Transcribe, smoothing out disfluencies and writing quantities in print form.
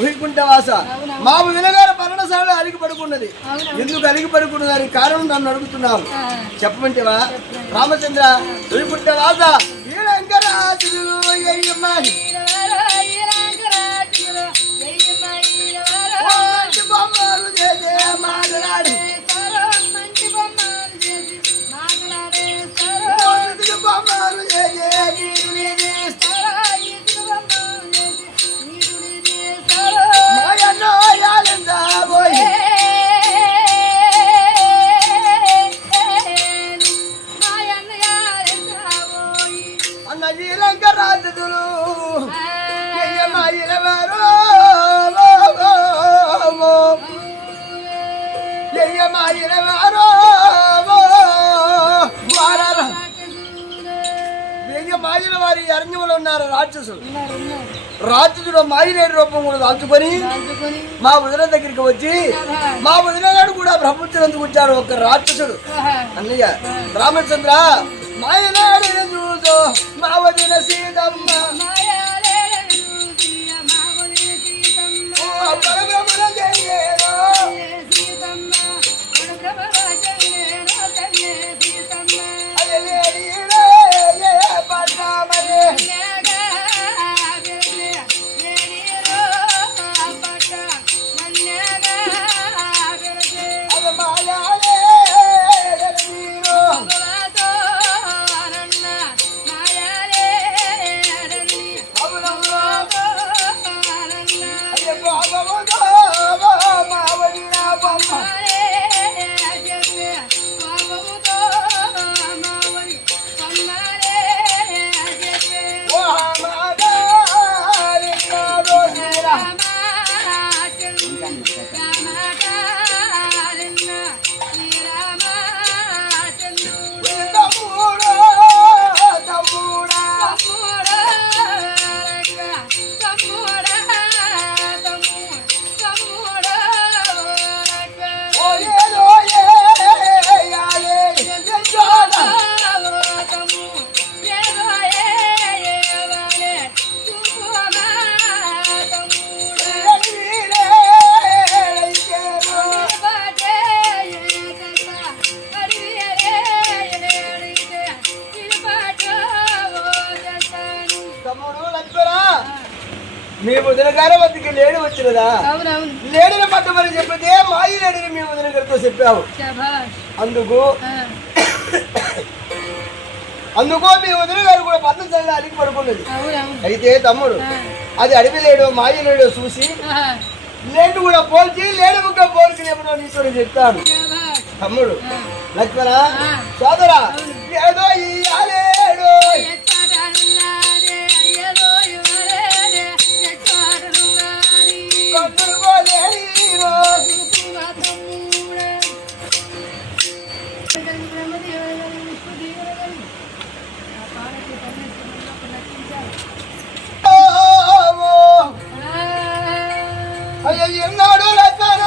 వైకుంఠవాస మా వినగారు పర్ణశాల అలిగి పడుకున్నది. ఎందుకు అలిగి పడుకున్నదని కారణం నన్ను అడుగుతున్నావు, చెప్పమంటేవా? రామచంద్ర, వైకుంఠవాస మాట్లాడి మాయల వారి అరణ్యంలో ఉన్నారు రాక్షసులు. రాక్షసుడు మాయలేని రూపం కూడా దాల్చుకొని మా వదిన దగ్గరికి వచ్చి మా వదిన గారు కూడా బ్రహ్మచునందుకు వచ్చారు ఒక రాక్షసుడు. అన్నయ్య రామచంద్ర, మాయలేని చూసో మా వదిన సీతమ్మ మీ వదిన గారి వద్దకి లేడి వచ్చినదా? లేడిని పట్టమని చెప్పితే మాయి లేడిని మీ వదిన గారితో చెప్పావు. అందుకో మీ వదిన గారు కూడా పద్ధతి అడిగి పడుకున్నది. అయితే తమ్ముడు, అది అడవి లేడు మాయి లేడు చూసి లేడు కూడా పోల్చి లేడు ముక్క పోల్చినప్పుడు నీతో చెప్తాను. తమ్ముడు లక్ష్మణ సోదరా, ఏదో ఇయ్యాలేడు ఎన్నాడు లక్ష్మణ